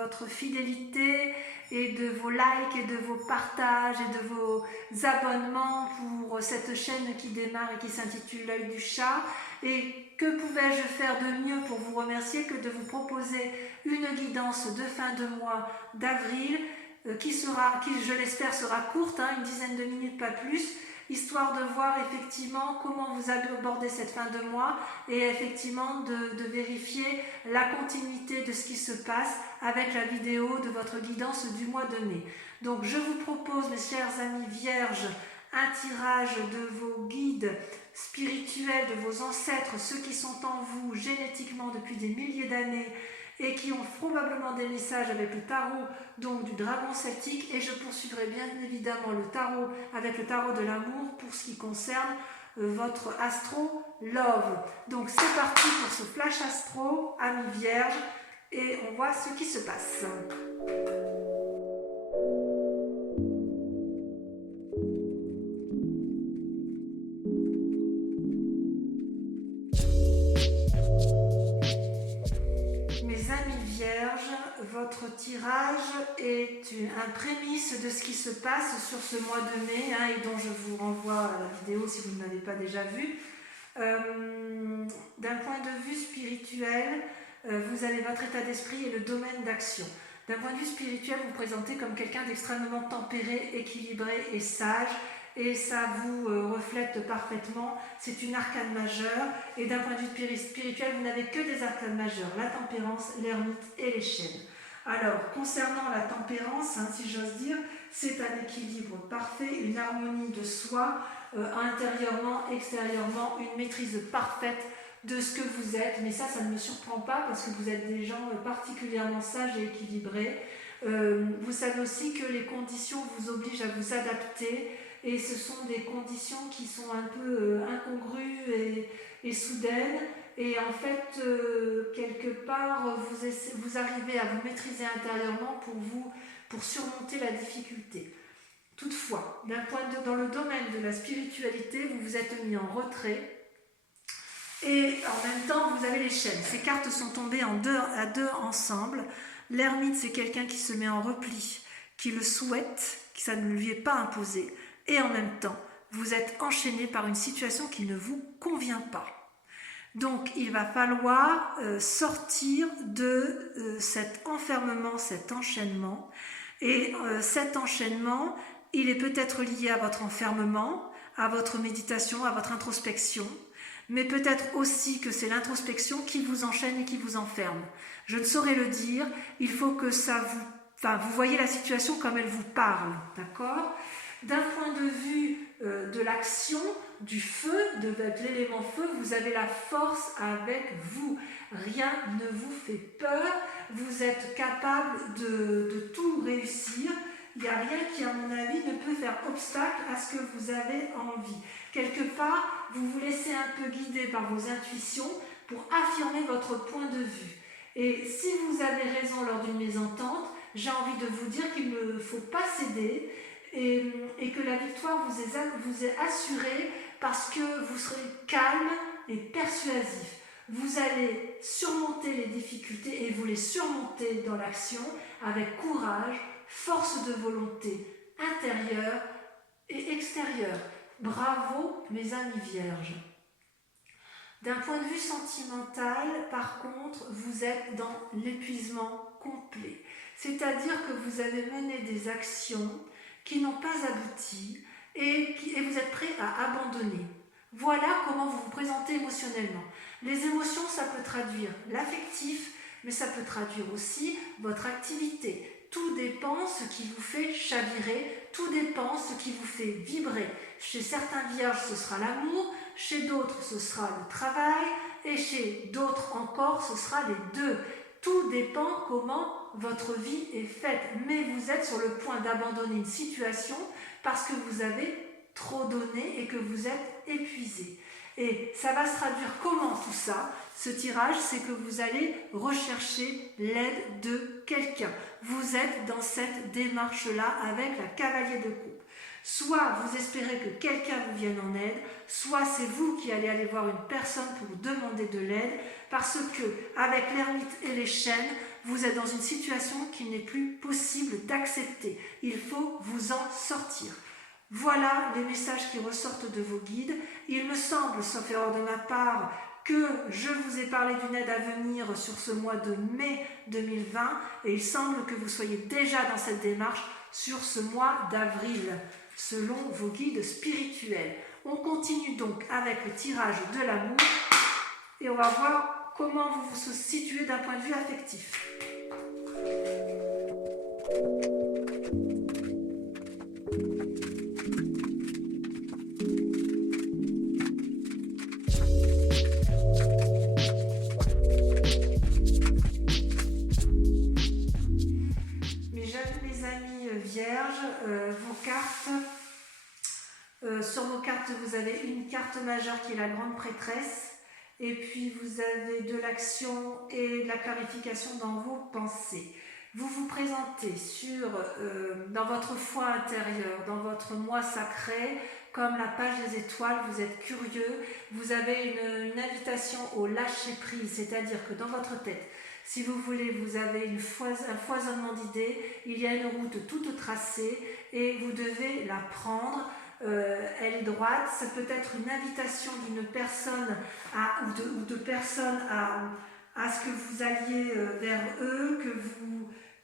votre fidélité et de vos likes et de vos partages et de vos abonnements pour cette chaîne qui démarre et qui s'intitule L'œil du chat. Et que pouvais-je faire de mieux pour vous remercier que de vous proposer une guidance de fin de mois d'avril qui, je l'espère, sera courte, une dizaine de minutes, pas plus, histoire de voir effectivement comment vous abordez cette fin de mois et effectivement de vérifier la continuité de ce qui se passe avec la vidéo de votre guidance du mois de mai. Donc je vous propose, mes chers amis vierges, un tirage de vos guides spirituels, de vos ancêtres, ceux qui sont en vous génétiquement depuis des milliers d'années et qui ont probablement des messages avec le tarot, donc du dragon celtique, et je poursuivrai bien évidemment le tarot avec le tarot de l'amour pour ce qui concerne votre astro love. Donc c'est parti pour ce flash astro, amis vierges, et on voit ce qui se passe. Votre tirage est un prémisse de ce qui se passe sur ce mois de mai et dont je vous renvoie à la vidéo si vous ne l'avez pas déjà vue. D'un point de vue spirituel, vous avez votre état d'esprit et le domaine d'action. D'un point de vue spirituel, vous vous présentez comme quelqu'un d'extrêmement tempéré, équilibré et sage. Et ça vous reflète parfaitement, c'est une arcane majeure, et d'un point de vue spirituel, vous n'avez que des arcanes majeures, la tempérance, l'ermite et les chênes. Alors, concernant la tempérance, si j'ose dire, c'est un équilibre parfait, une harmonie de soi, intérieurement, extérieurement, une maîtrise parfaite de ce que vous êtes, mais ça ne me surprend pas parce que vous êtes des gens particulièrement sages et équilibrés. Vous savez aussi que les conditions vous obligent à vous adapter, et ce sont des conditions qui sont un peu incongrues et soudaines, et en fait quelque part vous arrivez à vous maîtriser intérieurement pour surmonter la difficulté. Toutefois, dans le domaine de la spiritualité, vous vous êtes mis en retrait, et en même temps vous avez les chênes. Ces cartes sont tombées à deux ensemble. L'ermite, c'est quelqu'un qui se met en repli, qui le souhaite, que ça ne lui est pas imposé. Et en même temps, vous êtes enchaîné par une situation qui ne vous convient pas. Donc, il va falloir sortir de cet enfermement, cet enchaînement. Et cet enchaînement, il est peut-être lié à votre enfermement, à votre méditation, à votre introspection, mais peut-être aussi que c'est l'introspection qui vous enchaîne et qui vous enferme. Je ne saurais le dire, il faut que vous voyez la situation comme elle vous parle, d'accord ? D'un point de vue de l'action, du feu, de l'élément feu, vous avez la force avec vous. Rien ne vous fait peur, vous êtes capable de tout réussir. Il n'y a rien qui, à mon avis, ne peut faire obstacle à ce que vous avez envie. Quelque part, vous vous laissez un peu guider par vos intuitions pour affirmer votre point de vue. Et si vous avez raison lors d'une mésentente, j'ai envie de vous dire qu'il ne faut pas céder, et que la victoire vous est assurée parce que vous serez calme et persuasif. Vous allez surmonter les difficultés et vous les surmonter dans l'action avec courage, force de volonté intérieure et extérieure. Bravo mes amis vierges. D'un point de vue sentimental, par contre, vous êtes dans l'épuisement complet. C'est-à-dire que vous avez mené des actions qui n'ont pas abouti et vous êtes prêt à abandonner. Voilà comment vous vous présentez émotionnellement. Les émotions, ça peut traduire l'affectif, mais ça peut traduire aussi votre activité. Tout dépend ce qui vous fait chavirer, tout dépend ce qui vous fait vibrer. Chez certains vierges, ce sera l'amour, chez d'autres, ce sera le travail, et chez d'autres encore, ce sera les deux. Tout dépend comment votre vie est faite, mais vous êtes sur le point d'abandonner une situation parce que vous avez trop donné et que vous êtes épuisé. Et ça va se traduire comment tout ça? Ce tirage, c'est que vous allez rechercher l'aide de quelqu'un. Vous êtes dans cette démarche-là avec la cavalier de coupe. Soit vous espérez que quelqu'un vous vienne en aide, soit c'est vous qui allez aller voir une personne pour vous demander de l'aide, parce que avec l'ermite et les chênes, vous êtes dans une situation qu'il n'est plus possible d'accepter. Il faut vous en sortir. Voilà les messages qui ressortent de vos guides. Il me semble, sauf erreur de ma part, que je vous ai parlé d'une aide à venir sur ce mois de mai 2020 et il semble que vous soyez déjà dans cette démarche sur ce mois d'avril, selon vos guides spirituels. On continue donc avec le tirage de l'amour et on va voir comment vous vous situez d'un point de vue affectif. Vos cartes, sur vos cartes vous avez une carte majeure qui est la grande prêtresse et puis vous avez de l'action et de la clarification dans vos pensées. Vous vous présentez dans votre foi intérieure, dans votre moi sacré, comme la page des étoiles, vous êtes curieux, vous avez une invitation au lâcher prise, c'est-à-dire que dans votre tête, si vous voulez, vous avez un foisonnement d'idées, il y a une route toute tracée et vous devez la prendre. Elle est droite, ça peut être une invitation d'une personne ou de personnes à ce que vous alliez vers eux,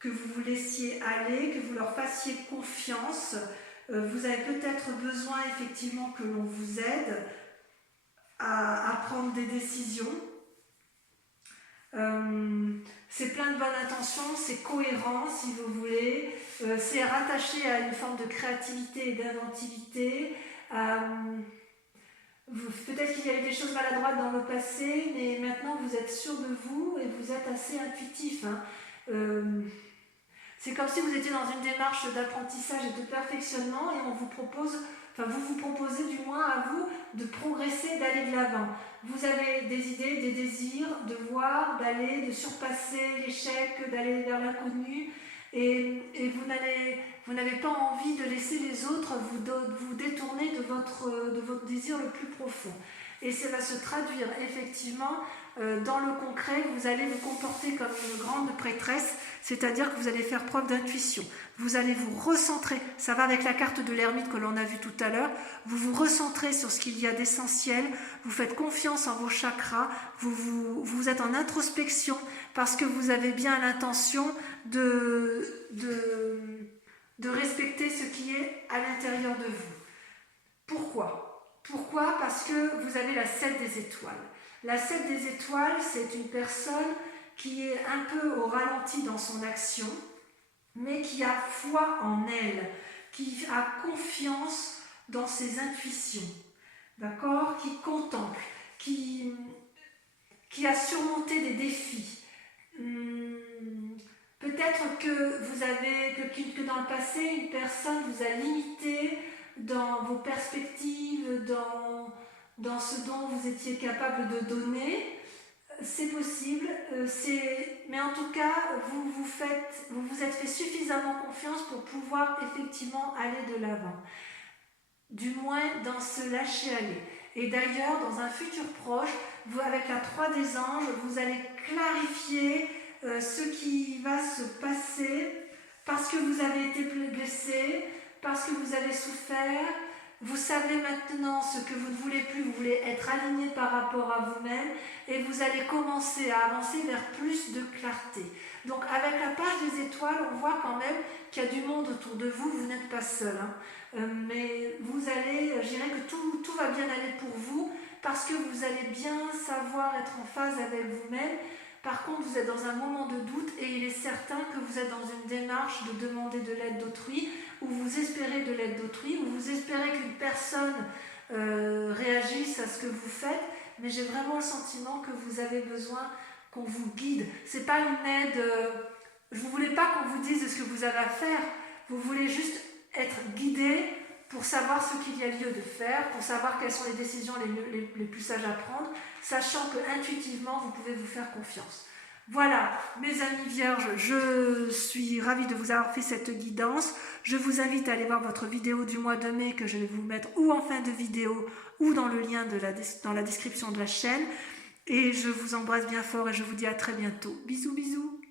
que vous vous laissiez aller, que vous leur fassiez confiance. Vous avez peut-être besoin effectivement que l'on vous aide à prendre des décisions. C'est plein de bonnes intentions, c'est cohérent si vous voulez, c'est rattaché à une forme de créativité et d'inventivité. Peut-être qu'il y a eu des choses maladroites dans le passé, mais maintenant vous êtes sûr de vous et vous êtes assez intuitif. C'est comme si vous étiez dans une démarche d'apprentissage et de perfectionnement et on vous propose, vous vous proposez du moins à vous de progresser, d'aller de l'avant. Vous avez des idées, des désirs, de voir, d'aller, de surpasser l'échec, d'aller vers l'inconnu et vous n'avez pas envie de laisser les autres vous détourner de votre désir le plus profond. Et ça va se traduire effectivement dans le concret, vous allez vous comporter comme une grande prêtresse, c'est-à-dire que vous allez faire preuve d'intuition. Vous allez vous recentrer, ça va avec la carte de l'ermite que l'on a vue tout à l'heure, vous vous recentrez sur ce qu'il y a d'essentiel, vous faites confiance en vos chakras, vous êtes en introspection parce que vous avez bien l'intention de respecter ce qui est à l'intérieur de vous. Pourquoi ? Parce que vous avez la 7 des étoiles. La 7 des étoiles, c'est une personne qui est un peu au ralenti dans son action, mais qui a foi en elle, qui a confiance dans ses intuitions, d'accord ? Qui contemple, qui a surmonté des défis. Peut-être que dans le passé, une personne vous a limité dans vos perspectives, dans ce dont vous étiez capable de donner. C'est possible, mais en tout cas, vous vous êtes fait suffisamment confiance pour pouvoir effectivement aller de l'avant. Du moins dans ce lâcher aller. Et d'ailleurs, dans un futur proche, avec la 3 des anges, vous allez clarifier ce qui va se passer parce que vous avez été blessé, parce que vous avez souffert. Vous savez maintenant ce que vous ne voulez plus, vous voulez être aligné par rapport à vous-même et vous allez commencer à avancer vers plus de clarté. Donc avec la page des étoiles, on voit quand même qu'il y a du monde autour de vous, vous n'êtes pas seul. Mais vous allez, je dirais que tout va bien aller pour vous parce que vous allez bien savoir être en phase avec vous-même. Par contre, vous êtes dans un moment de doute et il est certain que vous êtes dans une démarche de demander de l'aide d'autrui, ou vous espérez de l'aide d'autrui, ou vous espérez qu'une personne réagisse à ce que vous faites, mais j'ai vraiment le sentiment que vous avez besoin qu'on vous guide. C'est pas une aide, vous voulez pas qu'on vous dise ce que vous avez à faire, vous voulez juste être guidé pour savoir ce qu'il y a lieu de faire, pour savoir quelles sont les décisions les plus sages à prendre, sachant que intuitivement vous pouvez vous faire confiance. Voilà, mes amis vierges, je suis ravie de vous avoir fait cette guidance. Je vous invite à aller voir votre vidéo du mois de mai que je vais vous mettre ou en fin de vidéo ou dans le lien dans la description de la chaîne. Et je vous embrasse bien fort et je vous dis à très bientôt. Bisous, bisous.